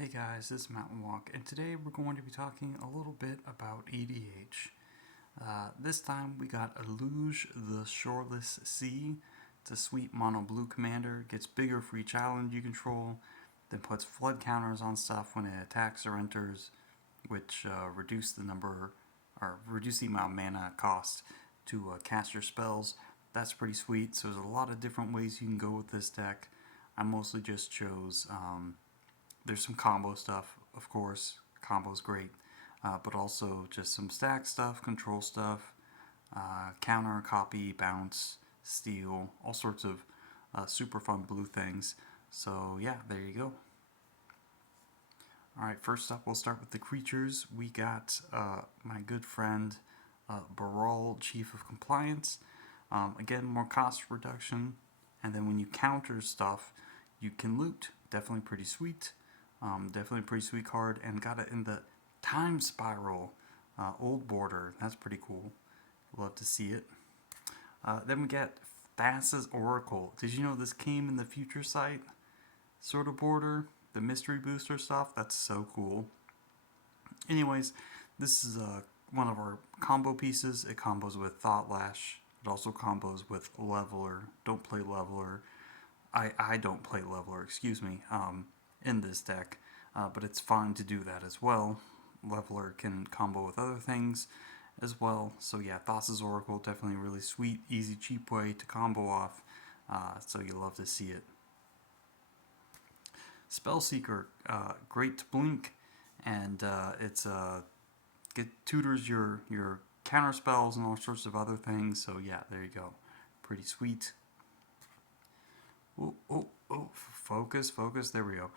Hey guys, this is Mountain Walk, and today we're going to be talking a little bit about EDH. This time we got Eluge, the Shoreless Sea. It's a sweet mono blue commander, gets bigger for each island you control, then puts flood counters on stuff when it attacks or enters, which reduce the amount of mana cost to cast your spells. That's pretty sweet. So there's a lot of different ways you can go with this deck. I mostly just chose there's some combo stuff, of course. Combo's great. But also just some stack stuff, control stuff, counter, copy, bounce, steal, all sorts of super fun blue things. So yeah, there you go. Alright, first up we'll start with the creatures. We got my good friend Baral, Chief of Compliance. Again, more cost reduction. And then when you counter stuff, you can loot. Definitely pretty sweet. Definitely a pretty sweet card, and got it in the Time Spiral old border. That's pretty cool. Love to see it. Then we get Thassa's Oracle. Did you know this came in the Future Sight sort of border? The mystery booster stuff? That's so cool. Anyways, this is one of our combo pieces. It combos with Thought Lash. It also combos with Leveler. Don't play Leveler. I don't play Leveler, excuse me. In this deck, but it's fine to do that as well. Leveler can combo with other things as well. So yeah, Thassa's Oracle, definitely a really sweet, easy, cheap way to combo off. So you love to see it. Spellseeker, great to blink, and it tutors your counter spells and all sorts of other things. So yeah, there you go, pretty sweet. Oh, focus, there we go.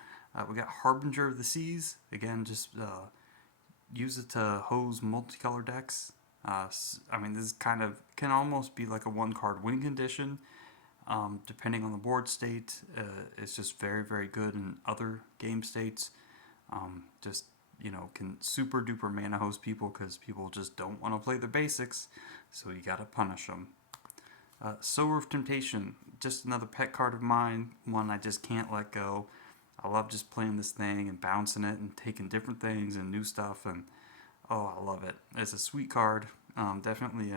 We got Harbinger of the Seas. Again, just use it to hose multicolor decks. I mean, this kind of can almost be like a one-card win condition, depending on the board state. It's just very, very good in other game states. Just, can super duper mana hose people because people just don't want to play the basics, so you gotta punish them. Sower of Temptation, just another pet card of mine, one I just can't let go. I love just playing this thing and bouncing it and taking different things and new stuff, and I love it. It's a sweet card. Definitely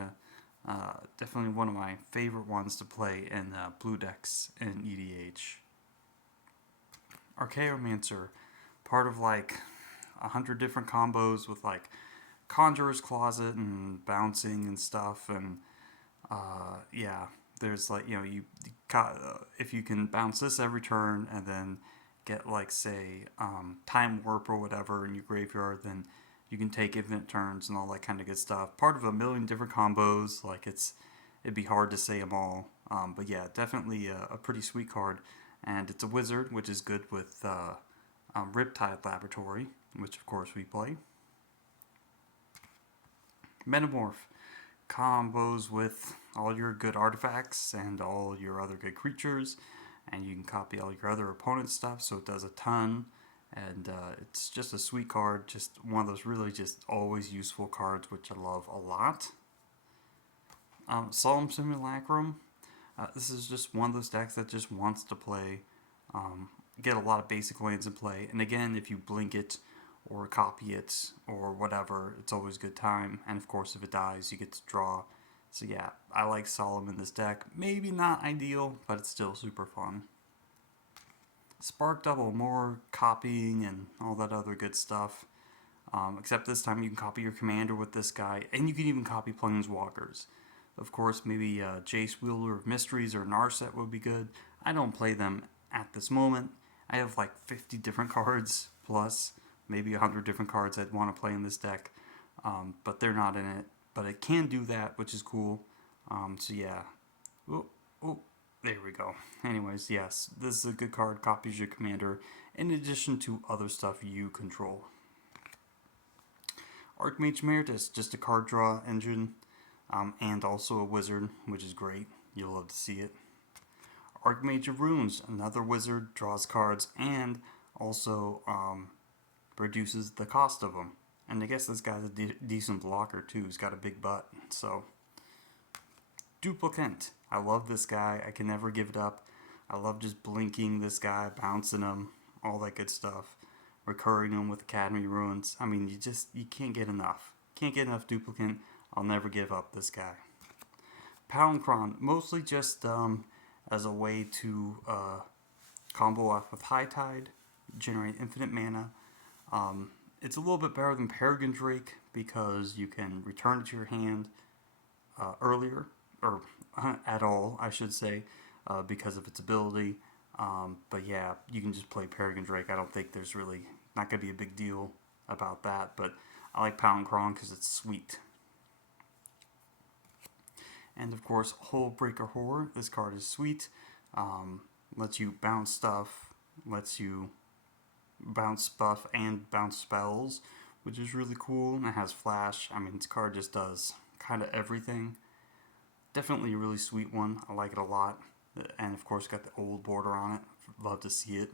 one of my favorite ones to play in blue decks in EDH. Archaeomancer, part of like 100 different combos with like Conjurer's Closet and bouncing and stuff, and there's like, if you can bounce this every turn and then get like, say, Time Warp or whatever in your graveyard, then you can take infinite turns and all that kind of good stuff. Part of a million different combos, like it'd be hard to say them all. But yeah, definitely a pretty sweet card. And it's a wizard, which is good with Riptide Laboratory, which of course we play. Metamorph combos with all your good artifacts and all your other good creatures, and you can copy all your other opponent's stuff, so it does a ton, and it's just a sweet card, just one of those really just always useful cards, which I love a lot. Solemn Simulacrum, this is just one of those decks that just wants to play, get a lot of basic lands in play, and again, if you blink it or copy it or whatever, it's always a good time. And of course, if it dies, you get to draw. So yeah, I like Solemn in this deck. Maybe not ideal, but it's still super fun. Spark Double, more copying and all that other good stuff. Except this time you can copy your commander with this guy, and you can even copy Planeswalkers. Of course, maybe Jace, Wielder of Mysteries or Narset would be good. I don't play them at this moment. I have like 50 different cards plus maybe 100 different cards I'd want to play in this deck, but they're not in it. But it can do that, which is cool. So yeah. There we go. Anyways, yes, this is a good card. Copies your commander in addition to other stuff you control. Archmage Emeritus, just a card draw engine, and also a wizard, which is great. You'll love to see it. Archmage of Runes, another wizard, draws cards, and also reduces the cost of them. And I guess this guy's a decent blocker too. He's got a big butt. So, Duplicant. I love this guy. I can never give it up. I love just blinking this guy, bouncing him, all that good stuff. recurring them with Academy Runes. I mean, you can't get enough. Can't get enough Duplicant. I'll never give up this guy. Palinchron, mostly just as a way to combo off with High Tide, generate infinite mana. It's a little bit better than Peregrine Drake because you can return it to your hand earlier, or at all, I should say, because of its ability. But yeah, you can just play Peregrine Drake. I don't think there's really not going to be a big deal about that, but I like Palinchron because it's sweet. And of course, Hullbreaker Horror. This card is sweet. Lets you bounce stuff, lets you bounce buff and bounce spells, which is really cool. It has flash. I mean, this card just does kind of everything. Definitely a really sweet one. I like it a lot. And of course, got the old border on it. Love to see it.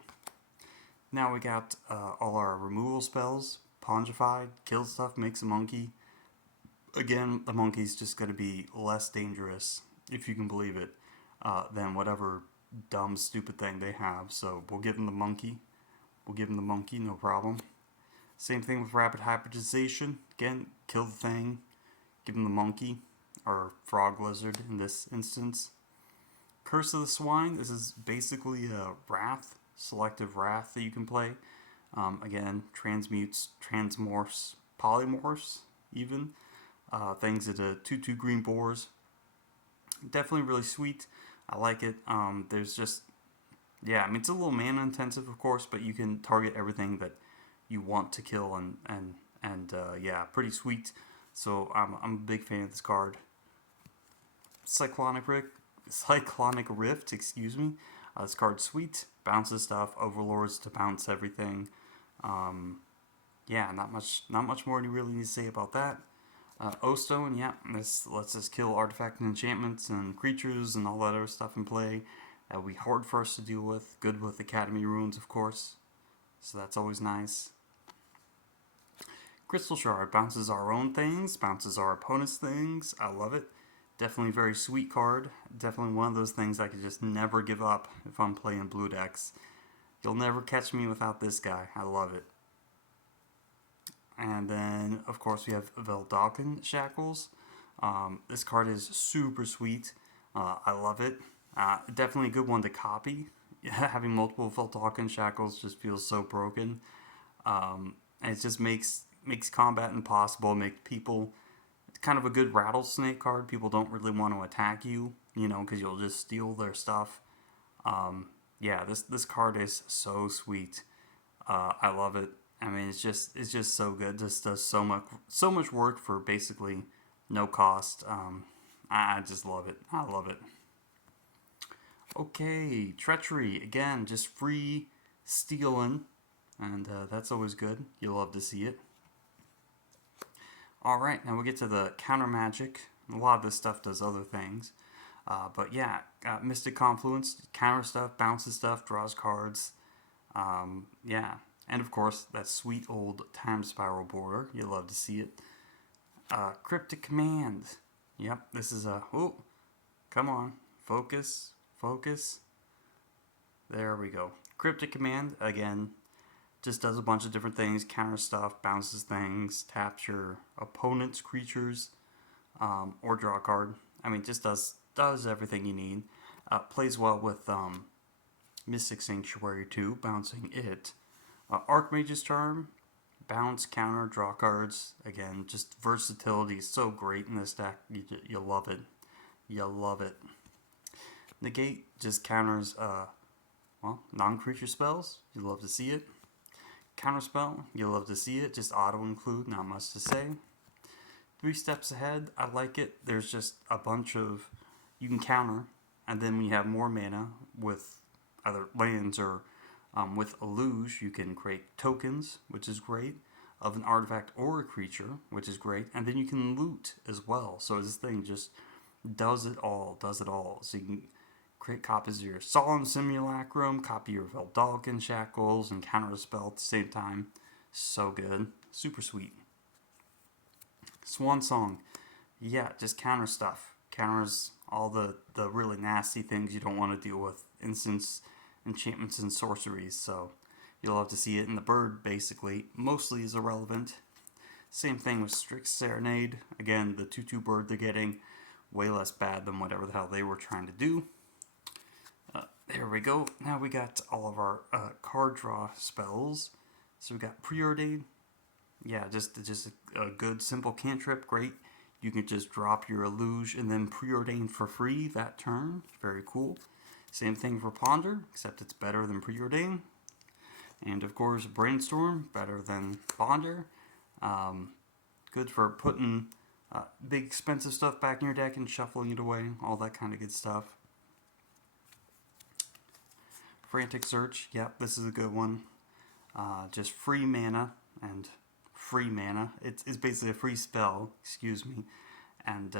Now we got all our removal spells. Pongify, kill stuff, makes a monkey. Again, the monkey's just going to be less dangerous, if you can believe it, than whatever dumb, stupid thing they have. So we'll give them the monkey. We'll give them the monkey, no problem. Same thing with rapid hybridization. Again, kill the thing, give them the monkey, or frog lizard in this instance. Curse of the Swine. This is basically a wrath, selective wrath that you can play. Again, transmutes, transmorphs, polymorphs, even. Things at a 2/2 green boars. Definitely really sweet. I like it. There's just, yeah, I mean, it's a little mana intensive, of course, but you can target everything that you want to kill, and yeah, pretty sweet. So I'm a big fan of this card. Cyclonic Rift, excuse me. This card's sweet. Bounces stuff. Overlords to bounce everything. Yeah, not much more you really need to say about that. O-Stone, yeah, this lets us kill artifact and enchantments and creatures and all that other stuff in play. That'll be hard for us to deal with. Good with Academy Runes, of course. So that's always nice. Crystal Shard bounces our own things, bounces our opponent's things. I love it. Definitely a very sweet card. Definitely one of those things I could just never give up if I'm playing blue decks. You'll never catch me without this guy. I love it. And then, of course, we have Vedalken Shackles. This card is super sweet. I love it. Definitely a good one to copy. Having multiple Vedalken Shackles just feels so broken. And it just makes combat impossible. Makes people... It's kind of a good rattlesnake card. People don't really want to attack you, because you'll just steal their stuff. Yeah, this card is so sweet. I love it. I mean, it's just so good. Just does so much work for basically no cost. I just love it. I love it. Okay, Treachery again, just free stealing, and that's always good. You'll love to see it. All right, now we get to the counter magic. A lot of this stuff does other things, but yeah, Mystic Confluence, counter stuff, bounces stuff, draws cards. Yeah. And of course, that sweet old Time Spiral border. You'll love to see it. Cryptic Command. Yep, this is a... Oh, come on. Focus. There we go. Cryptic Command, again, just does a bunch of different things. Counter stuff, bounces things, taps your opponent's creatures, or draw a card. I mean, just does everything you need. Plays well with Mystic Sanctuary too, bouncing it. Archmage's Charm, bounce, counter, draw cards. Again, just versatility is so great in this deck. You love it. You love it. Negate just counters, non-creature spells. You love to see it. Counterspell, you love to see it. Just auto-include, not much to say. 3 steps ahead, I like it. There's just a bunch of... You can counter, and then when you have more mana with either lands or... with Eluge, you can create tokens, which is great, of an artifact or a creature, which is great, and then you can loot as well. So this thing just does it all. So you can create copies of your Solemn Simulacrum, copy your Vedalken Shackles, and counter a spell at the same time. So good. Super sweet. Swan Song. Yeah, just counter stuff. Counters all the really nasty things you don't want to deal with. Instance... enchantments and sorceries. So You'll love to see it, and the bird basically mostly is irrelevant. Same thing with Strix Serenade. Again, the 2/2 bird they're getting, way less bad than whatever the hell they were trying to do. There we go. Now we got all of our card draw spells. So we got Preordain. Yeah, just a good simple cantrip. Great. You can just drop your Eluge and then Preordain for free that turn. Very cool. Same thing for Ponder, except it's better than Preordain. And of course, Brainstorm, better than Ponder. Good for putting big expensive stuff back in your deck and shuffling it away. All that kind of good stuff. Frantic Search, yep, this is a good one. Just free mana and free mana. It's basically a free spell, excuse me. And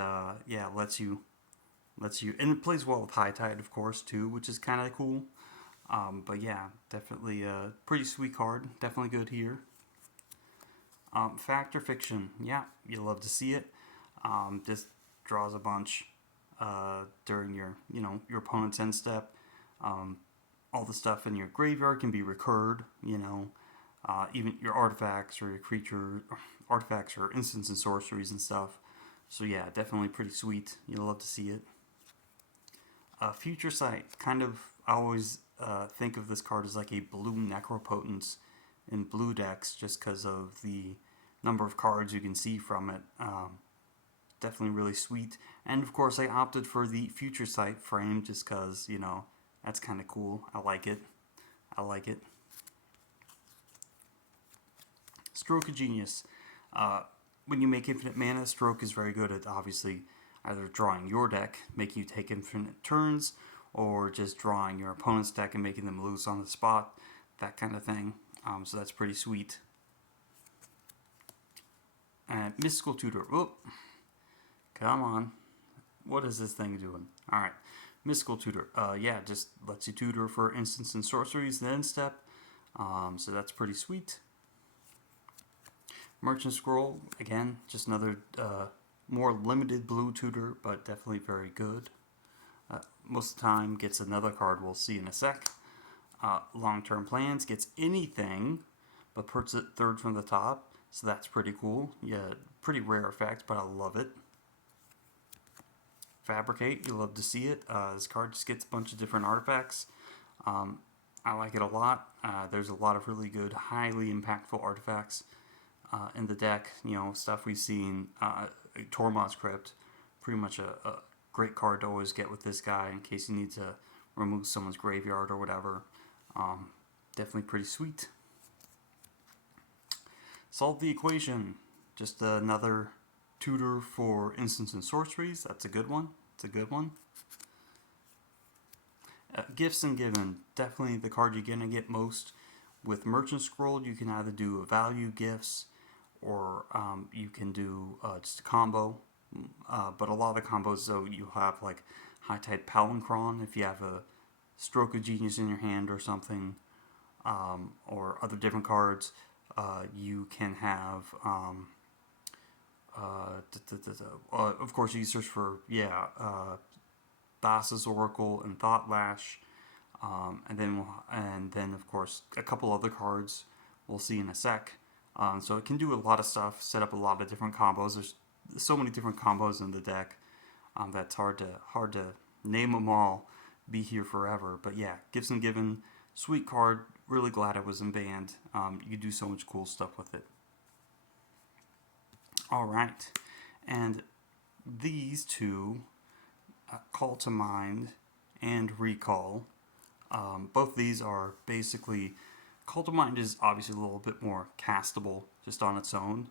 yeah, lets you, and it plays well with High Tide, of course, too, which is kind of cool. But yeah, definitely a pretty sweet card. Definitely good here. Fact or Fiction, yeah, you love to see it. Just draws a bunch during your, your opponent's end step. All the stuff in your graveyard can be recurred, even your artifacts or your creature artifacts or instants and sorceries and stuff. So yeah, definitely pretty sweet. You'll love to see it. Future Sight, kind of, I always think of this card as like a blue Necropotence in blue decks, just because of the number of cards you can see from it. Definitely really sweet. And of course I opted for the Future Sight frame just because, that's kind of cool. I like it. Stroke of Genius. When you make infinite mana, Stroke is very good at obviously either drawing your deck, making you take infinite turns, or just drawing your opponent's deck and making them lose on the spot, that kind of thing. So that's pretty sweet. And Mystical Tutor. Whoop. Come on. What is this thing doing? Alright. Mystical Tutor. Yeah, just lets you tutor for instants and sorceries in the end step. So that's pretty sweet. Merchant Scroll. Again, just another more limited blue tutor, but definitely very good. Most of the time gets another card we'll see in a sec. Long-term Plans gets anything, but puts it third from the top. So that's pretty cool. Yeah, pretty rare effect, but I love it. Fabricate, you love to see it. This card just gets a bunch of different artifacts. I like it a lot. There's a lot of really good, highly impactful artifacts in the deck. Stuff we've seen. Tormod's Crypt, pretty much a great card to always get with this guy in case you need to remove someone's graveyard or whatever. Definitely pretty sweet. Solve the Equation. Just another tutor for instants and sorceries. That's a good one. Gifts and Given. Definitely the card you're going to get most. With Merchant Scroll, you can either do a value gifts or you can do just a combo. But a lot of the combos, so you have like High Tide Palinchron if you have a Stroke of Genius in your hand or something, or other different cards. You can have, of course, you search for, Thassa's Oracle and Thought Lash, and then of course a couple other cards we'll see in a sec. So it can do a lot of stuff, set up a lot of different combos. There's so many different combos in the deck that's hard to name them all, be here forever. But yeah, Gifts and Given, sweet card. Really glad it was in banned. You do so much cool stuff with it. Alright, and these two, Call to Mind and Recall, both these are basically, Call to Mind is obviously a little bit more castable just on its own,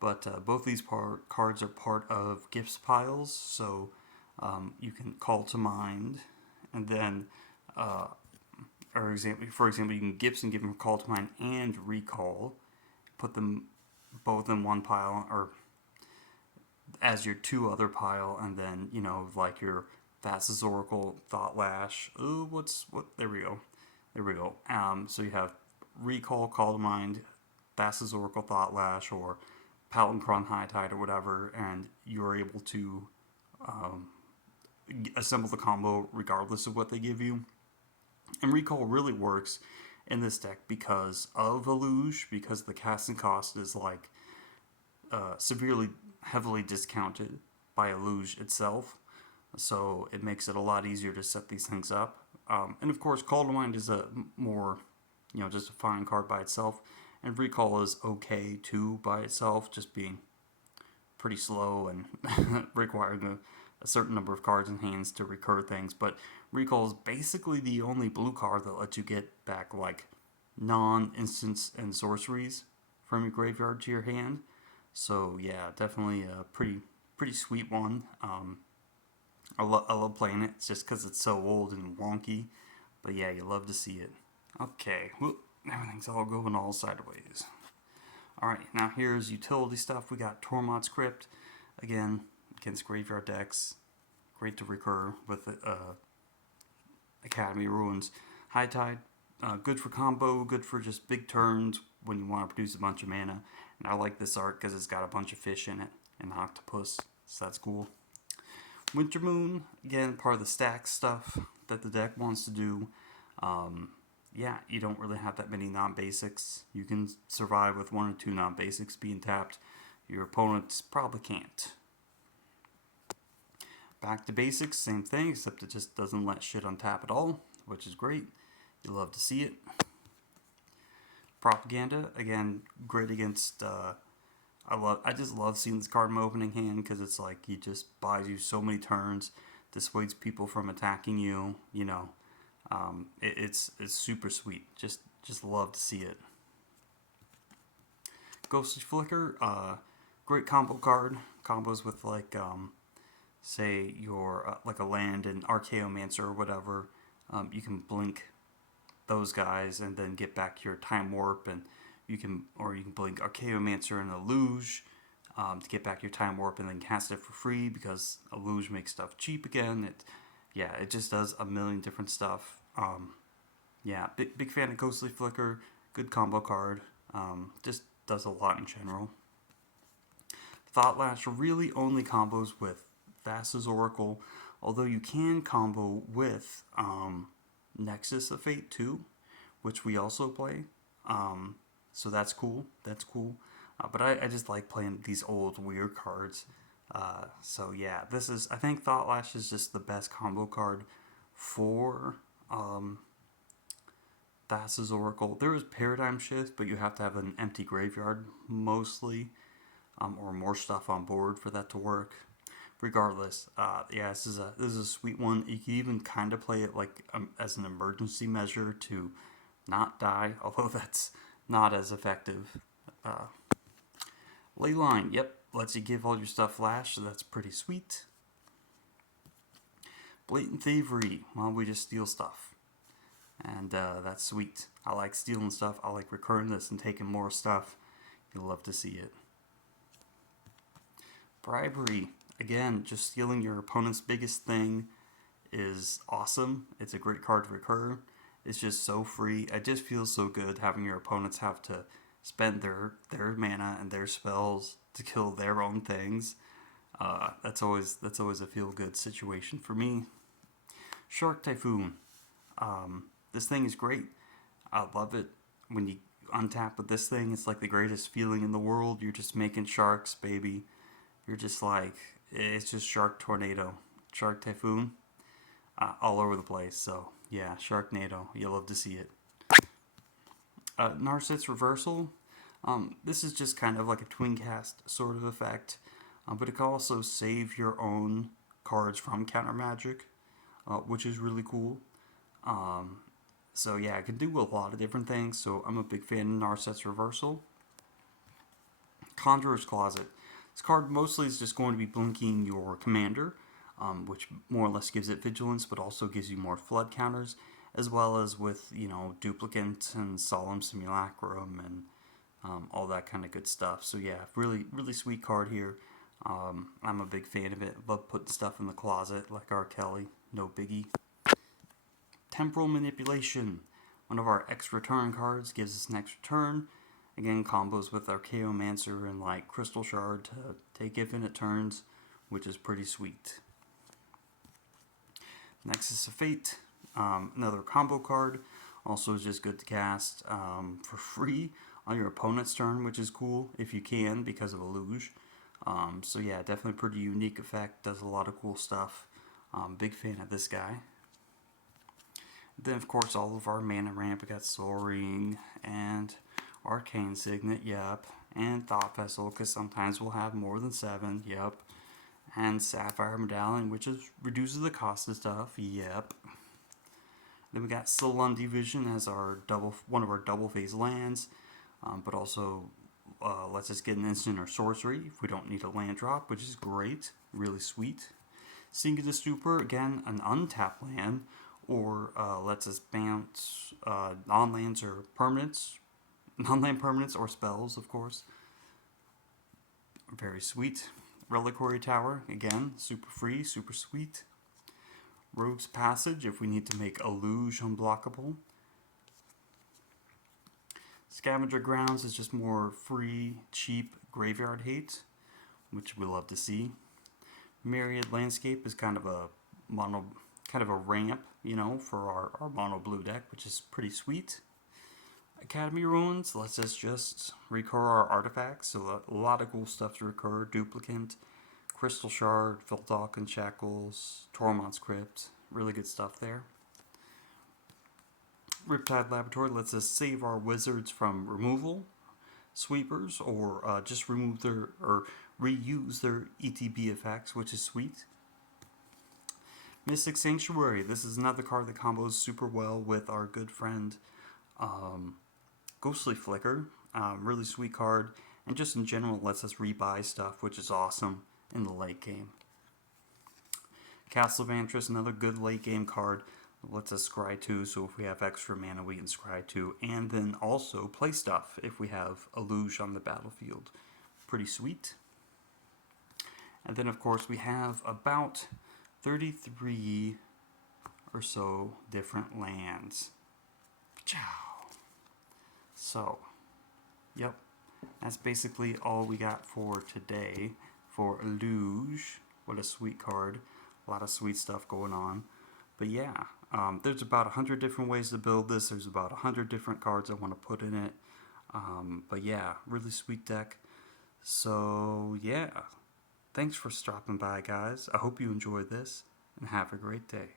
but both these cards are part of gifts piles, so you can Call to Mind, and then, for example, you can Gifts and Given Call to Mind and Recall, put them both in one pile, or as your two other pile, and then, like your Thassa's Oracle, Thought Lash. There we go. So you have Recall, Call to Mind, Thassa's Oracle, Thought Lash, or Palinchron, High Tide, or whatever, and you're able to assemble the combo regardless of what they give you. And Recall really works in this deck because of Eluge, because the casting cost is like severely, heavily discounted by Eluge itself. So it makes it a lot easier to set these things up. And of course, Call to Mind is a more, just a fine card by itself. And Recall is okay too by itself, just being pretty slow and requiring a certain number of cards in hands to recur things. But Recall is basically the only blue card that lets you get back like non-instants and sorceries from your graveyard to your hand. So yeah, definitely a pretty sweet one. I love playing it. It's just because it's so old and wonky. But yeah, you love to see it. Okay, whoop, everything's all going all sideways. Alright, now here's utility stuff. We got Tormod's Crypt. Again, against graveyard decks. Great to recur with Academy Ruins. High Tide, good for combo, good for just big turns when you want to produce a bunch of mana. And I like this art because it's got a bunch of fish in it and octopus, so that's cool. Winter Moon, again, part of the stack stuff that the deck wants to do. Yeah, you don't really have that many non-basics. You can survive with 1 or 2 non-basics being tapped. Your opponents probably can't. Back to basics, same thing, except it just doesn't let shit untap at all, which is great. You love to see it. Propaganda, again, great against... I just love seeing this card in my opening hand because it's like he just buys you so many turns, dissuades people from attacking you. It's super sweet. Just love to see it. Ghostly Flicker, great combo card. Combos with like say your like a land and Archaeomancer or whatever. You can blink those guys and then get back your Time Warp, and you can blink Archaeomancer and Eluge to get back your Time Warp and then cast it for free because Eluge makes stuff cheap again. It just does a million different stuff. Yeah, big fan of Ghostly Flicker. Good combo card. Just does a lot in general. Thought Lash really only combos with Thassa's Oracle, although you can combo with Nexus of Fate too, which we also play. So that's cool. But I just like playing these old weird cards. So yeah, I think Thought Lash is just the best combo card for Thassa's Oracle. There is Paradigm Shift, but you have to have an empty graveyard mostly, or more stuff on board for that to work. Regardless, yeah, this is a sweet one. You can even kind of play it like as an emergency measure to not die, although that's not as effective. Leyline, yep, lets you give all your stuff flash, so that's pretty sweet. Blatant Thievery, well, we just steal stuff. And that's sweet. I like stealing stuff. I like recurring this and taking more stuff. You'll love to see it. Bribery, again, just stealing your opponent's biggest thing is awesome. It's a great card to recur. It's just so free. It just feels so good having your opponents have to spend their mana and their spells to kill their own things. That's always a feel-good situation for me. Shark Typhoon. This thing is great. I love it. When you untap with this thing, it's like the greatest feeling in the world. You're just making sharks, baby. You're just like, it's just Shark Tornado. Shark Typhoon. All over the place. So, yeah, Sharknado. You'll love to see it. Narset's Reversal. This is just kind of like a twin cast sort of effect. But it can also save your own cards from counter magic, which is really cool. So yeah, it can do a lot of different things. So I'm a big fan of Narset's Reversal. Conjurer's Closet. This card mostly is just going to be blinking your commander, which more or less gives it vigilance, but also gives you more flood counters, as well as with, Duplicant and Solemn Simulacrum and all that kind of good stuff. So yeah, really, really sweet card here. I'm a big fan of it. Love putting stuff in the closet like R. Kelly. No biggie. Temporal Manipulation. One of our extra turn cards gives us an extra turn. Again, combos with Archaeomancer and like Crystal Shard to take infinite turns, which is pretty sweet. Nexus of Fate. Another combo card. Also, it's just good to cast for free on your opponent's turn, which is cool if you can because of Eluge. So yeah, definitely pretty unique effect. Does a lot of cool stuff. Big fan of this guy. Then of course all of our mana ramp. We got Soaring and Arcane Signet. Yep. And Thought Vessel, because sometimes we'll have more than 7. Yep. And Sapphire Medallion, which reduces the cost of stuff. Yep. Then we got Solemn Division as our one of our double phase lands, but also lets us get an instant or sorcery if we don't need a land drop, which is great, really sweet. Sink into Stupor, again an untapped land, or lets us bounce non-lands or permanents, non-land permanents or spells, of course. Very sweet. Reliquary Tower, again, super free, super sweet. Rogue's Passage, if we need to make Eluge unblockable. Scavenger Grounds is just more free, cheap graveyard hate, which we love to see. Myriad Landscape is kind of a ramp, you know, for our mono blue deck, which is pretty sweet. Academy Ruins lets us just recur our artifacts, so a lot of cool stuff to recur. Duplicant, Crystal Shard, Vedalken Shackles, Tormont's Crypt, really good stuff there. Riptide Laboratory lets us save our wizards from removal, sweepers, or just remove their or reuse their ETB effects, which is sweet. Mystic Sanctuary, this is another card that combos super well with our good friend Ghostly Flicker, really sweet card, and just in general lets us rebuy stuff, which is awesome in the late game. Castle Vantress, another good late game card, lets us scry 2, so if we have extra mana we can scry 2, and then also play stuff if we have Eluge on the battlefield. Pretty sweet. And then of course we have about 33 or so different lands. So, yep, that's basically all we got for today for Eluge. What a sweet card. A lot of sweet stuff going on. But yeah, there's about 100 different ways to build this. There's about 100 different cards I want to put in it. But yeah, really sweet deck. So yeah, thanks for stopping by, guys. I hope you enjoyed this, and have a great day.